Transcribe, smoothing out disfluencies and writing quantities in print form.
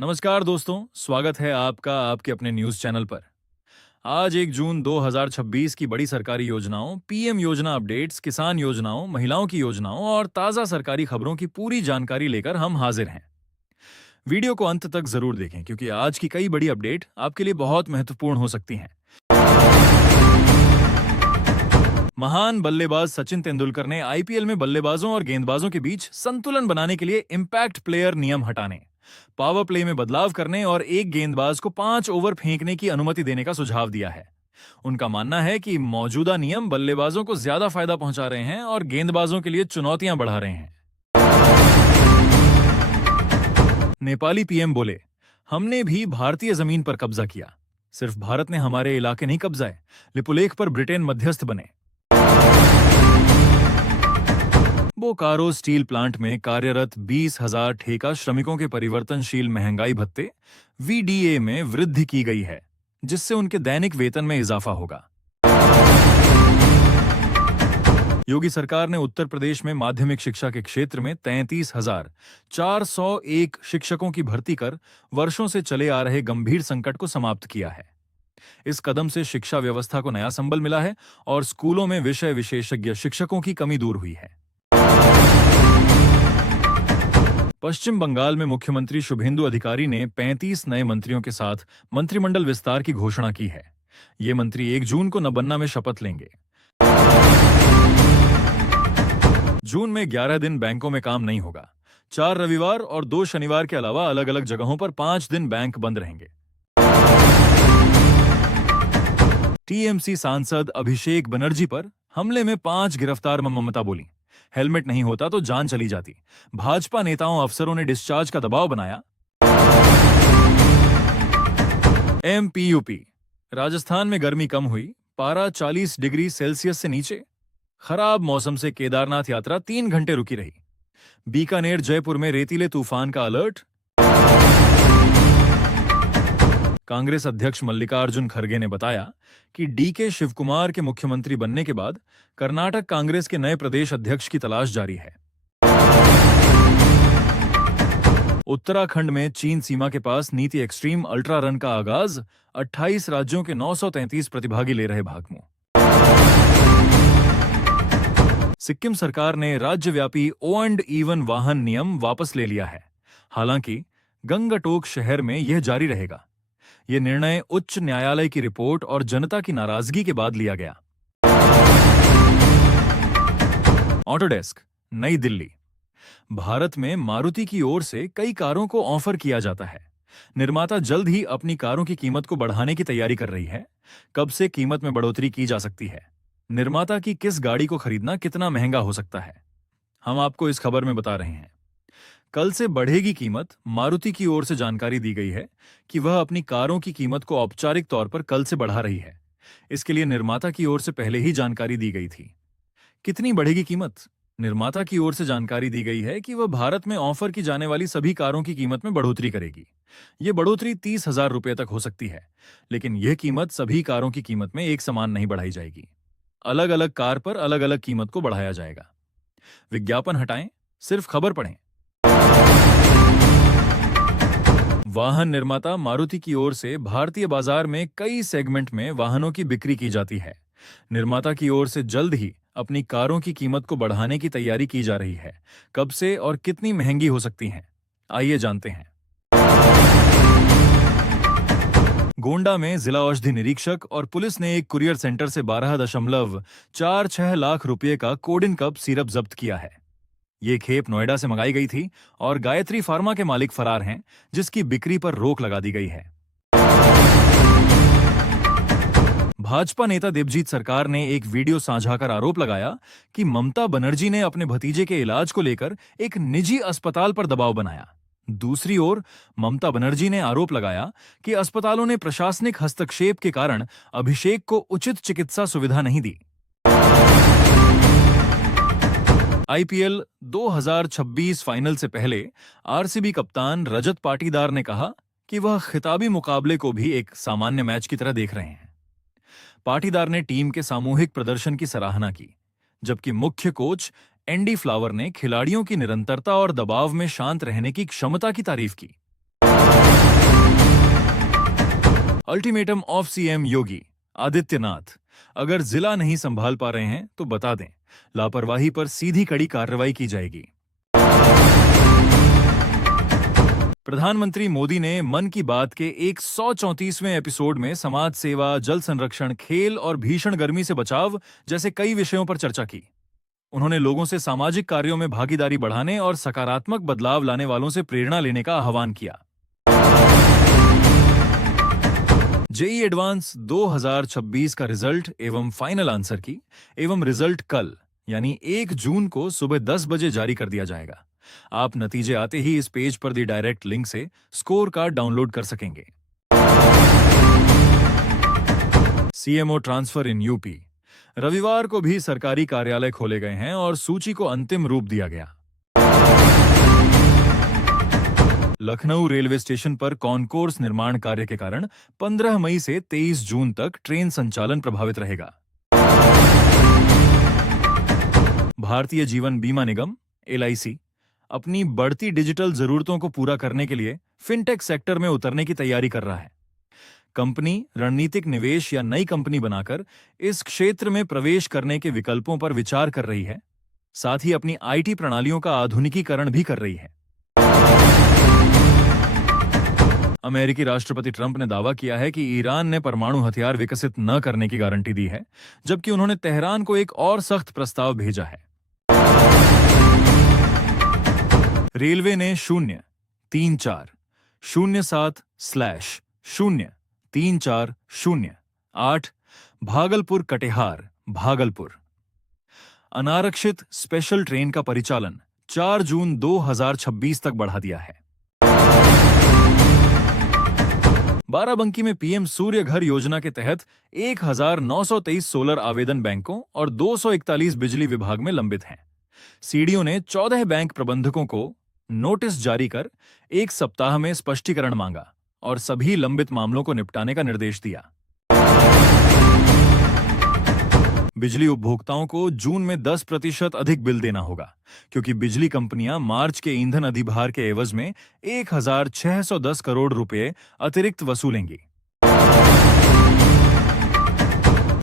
नमस्कार दोस्तों, स्वागत है आपका आपके अपने न्यूज चैनल पर। आज 1 जून 2026 की बड़ी सरकारी योजनाओं, पीएम योजना अपडेट्स, किसान योजनाओं, महिलाओं की योजनाओं और ताजा सरकारी खबरों की पूरी जानकारी लेकर हम हाजिर हैं। वीडियो को अंत तक जरूर देखें क्योंकि आज की कई बड़ी अपडेट आपके लिए बहुत महत्वपूर्ण हो सकती हैं। महान बल्लेबाज सचिन तेंदुलकर ने आईपीएल में बल्लेबाजों और गेंदबाजों के बीच संतुलन बनाने के लिए इंपैक्ट प्लेयर नियम हटाने, पावर प्ले में बदलाव करने और एक गेंदबाज को 5 ओवर फेंकने की अनुमति देने का सुझाव दिया है। उनका मानना है कि मौजूदा नियम बल्लेबाजों को ज्यादा फायदा पहुंचा रहे हैं और गेंदबाजों के लिए चुनौतियां बढ़ा रहे हैं। नेपाली पीएम बोले, हमने भी भारतीय जमीन पर कब्जा किया। सिर्फ भारत ने हमारे इलाके नहीं कब्जाए। लिपुलेख पर ब्रिटेन मध्यस्थ बने। बोकारो स्टील प्लांट में कार्यरत 20,000 ठेका श्रमिकों के परिवर्तनशील महंगाई भत्ते वीडीए में वृद्धि की गई है, जिससे उनके दैनिक वेतन में इजाफा होगा। योगी सरकार ने उत्तर प्रदेश में माध्यमिक शिक्षा के क्षेत्र में 33,401 शिक्षकों की भर्ती कर वर्षों से चले आ रहे गंभीर संकट को समाप्त किया है। इस कदम से शिक्षा व्यवस्था को नया संबल मिला है और स्कूलों में विषय विशेषज्ञ शिक्षकों की कमी दूर हुई है। पश्चिम बंगाल में मुख्यमंत्री शुभेंदु अधिकारी ने 35 नए मंत्रियों के साथ मंत्रिमंडल विस्तार की घोषणा की है। ये मंत्री 1 जून को नबन्ना में शपथ लेंगे। जून में 11 दिन बैंकों में काम नहीं होगा। 4 रविवार और 2 शनिवार के अलावा अलग अलग जगहों पर 5 दिन बैंक बंद रहेंगे। टीएमसी सांसद अभिषेक बनर्जी पर हमले में 5 गिरफ्तार, ममता बोली, हेलमेट नहीं होता तो जान चली जाती। भाजपा नेताओं अफसरों ने डिस्चार्ज का दबाव बनाया। एमपीयूपी, राजस्थान में गर्मी कम हुई, पारा 40 डिग्री सेल्सियस से नीचे। खराब मौसम से केदारनाथ यात्रा 3 घंटे रुकी रही। बीकानेर जयपुर में रेतीले तूफान का अलर्ट। कांग्रेस अध्यक्ष मल्लिकार्जुन खड़गे ने बताया कि डीके शिवकुमार के मुख्यमंत्री बनने के बाद कर्नाटक कांग्रेस के नए प्रदेश अध्यक्ष की तलाश जारी है। उत्तराखंड में चीन सीमा के पास नीति एक्सट्रीम अल्ट्रा रन का आगाज। 28 राज्यों के 933 प्रतिभागी ले रहे भाग मुंह। सिक्किम सरकार ने राज्यव्यापी ओ एंड इवन वाहन नियम वापस ले लिया है। हालांकि गंगटोक शहर में यह जारी रहेगा। यह निर्णय उच्च न्यायालय की रिपोर्ट और जनता की नाराजगी के बाद लिया गया। ऑटोडेस्क, नई दिल्ली। भारत में मारुति की ओर से कई कारों को ऑफर किया जाता है। निर्माता जल्द ही अपनी कारों की कीमत को बढ़ाने की तैयारी कर रही है। कब से कीमत में बढ़ोतरी की जा सकती है? निर्माता की किस गाड़ी को खरीदना कितना महंगा हो सकता है, हम आपको इस खबर में बता रहे हैं। कल से बढ़ेगी कीमत। मारुति की ओर से जानकारी दी गई है कि वह अपनी कारों की कीमत को औपचारिक तौर पर कल से बढ़ा रही है। इसके लिए निर्माता की ओर से पहले ही जानकारी दी गई थी। कितनी बढ़ेगी कीमत? निर्माता की ओर से जानकारी दी गई है कि वह भारत में ऑफर की जाने वाली सभी कारों की कीमत में बढ़ोतरी करेगी। यह बढ़ोतरी 30,000 रुपये तक हो सकती है, लेकिन यह कीमत सभी कारों की कीमत में एक समान नहीं बढ़ाई जाएगी। अलग अलग कार पर अलग अलग कीमत को बढ़ाया जाएगा। विज्ञापन हटाएं, सिर्फ खबर पढ़ें। वाहन निर्माता मारुति की ओर से भारतीय बाजार में कई सेगमेंट में वाहनों की बिक्री की जाती है। निर्माता की ओर से जल्द ही अपनी कारों की कीमत को बढ़ाने की तैयारी की जा रही है। कब से और कितनी महंगी हो सकती हैं, आइए जानते हैं। गोंडा में जिला औषधि निरीक्षक और पुलिस ने एक कुरियर सेंटर से 12.46 लाख रुपए का कोडिन कप सिरप जब्त किया है। ये खेप नोएडा से मंगाई गई थी और गायत्री फार्मा के मालिक फरार हैं, जिसकी बिक्री पर रोक लगा दी गई है। भाजपा नेता देबजीत सरकार ने एक वीडियो साझा कर आरोप लगाया कि ममता बनर्जी ने अपने भतीजे के इलाज को लेकर एक निजी अस्पताल पर दबाव बनाया। दूसरी ओर ममता बनर्जी ने आरोप लगाया कि अस्पतालों ने प्रशासनिक हस्तक्षेप के कारण अभिषेक को उचित चिकित्सा सुविधा नहीं दी। आईपीएल 2026 फाइनल से पहले आरसीबी कप्तान रजत पाटीदार ने कहा कि वह खिताबी मुकाबले को भी एक सामान्य मैच की तरह देख रहे हैं। पाटीदार ने टीम के सामूहिक प्रदर्शन की सराहना की, जबकि मुख्य कोच एंडी फ्लावर ने खिलाड़ियों की निरंतरता और दबाव में शांत रहने की क्षमता की तारीफ की। Ultimatum of CM Yogi Adityanath, अगर जिला नहीं संभाल पा रहे हैं तो बता दें, लापरवाही पर सीधी कड़ी कार्रवाई की जाएगी। प्रधानमंत्री मोदी ने मन की बात के 134वें एपिसोड में समाज सेवा, जल संरक्षण, खेल और भीषण गर्मी से बचाव जैसे कई विषयों पर चर्चा की। उन्होंने लोगों से सामाजिक कार्यों में भागीदारी बढ़ाने और सकारात्मक बदलाव लाने वालों से प्रेरणा लेने का आह्वान किया। जेईई एडवांस 2026 का रिजल्ट एवं फाइनल आंसर की एवं रिजल्ट कल यानी 1 जून को सुबह 10 बजे जारी कर दिया जाएगा। आप नतीजे आते ही इस पेज पर दी डायरेक्ट लिंक से स्कोर कार्ड डाउनलोड कर सकेंगे। सीएमओ ट्रांसफर इन यूपी, रविवार को भी सरकारी कार्यालय खोले गए हैं और सूची को अंतिम रूप दिया गया। लखनऊ रेलवे स्टेशन पर कॉन्कोर्स निर्माण कार्य के कारण 15 मई से 23 जून तक ट्रेन संचालन प्रभावित रहेगा। भारतीय जीवन बीमा निगम (LIC) अपनी बढ़ती डिजिटल जरूरतों को पूरा करने के लिए फिनटेक सेक्टर में उतरने की तैयारी कर रहा है। कंपनी रणनीतिक निवेश या नई कंपनी बनाकर इस क्षेत्र में प्रवेश करने के विकल्पों पर विचार कर रही है, साथ ही अपनी IT प्रणालियों का आधुनिकीकरण भी कर रही है। अमेरिकी राष्ट्रपति ट्रंप ने दावा किया है कि ईरान ने परमाणु हथियार विकसित न करने की गारंटी दी है, जबकि उन्होंने तेहरान को एक और सख्त प्रस्ताव भेजा है। रेलवे ने 03407/03408 भागलपुर कटिहार भागलपुर अनारक्षित स्पेशल ट्रेन का परिचालन 4 जून 2026 तक बढ़ा दिया है। बाराबंकी में पीएम सूर्य घर योजना के तहत 1923 सोलर आवेदन बैंकों और 241 बिजली विभाग में लंबित हैं। सीडीओ ने 14 बैंक प्रबंधकों को नोटिस जारी कर 1 सप्ताह में स्पष्टीकरण मांगा और सभी लंबित मामलों को निपटाने का निर्देश दिया। बिजली उपभोक्ताओं को जून में 10% अधिक बिल देना होगा, क्योंकि बिजली कंपनियां मार्च के ईंधन अधिभार के एवज में 1610 करोड़ रुपए अतिरिक्त वसूलेंगी।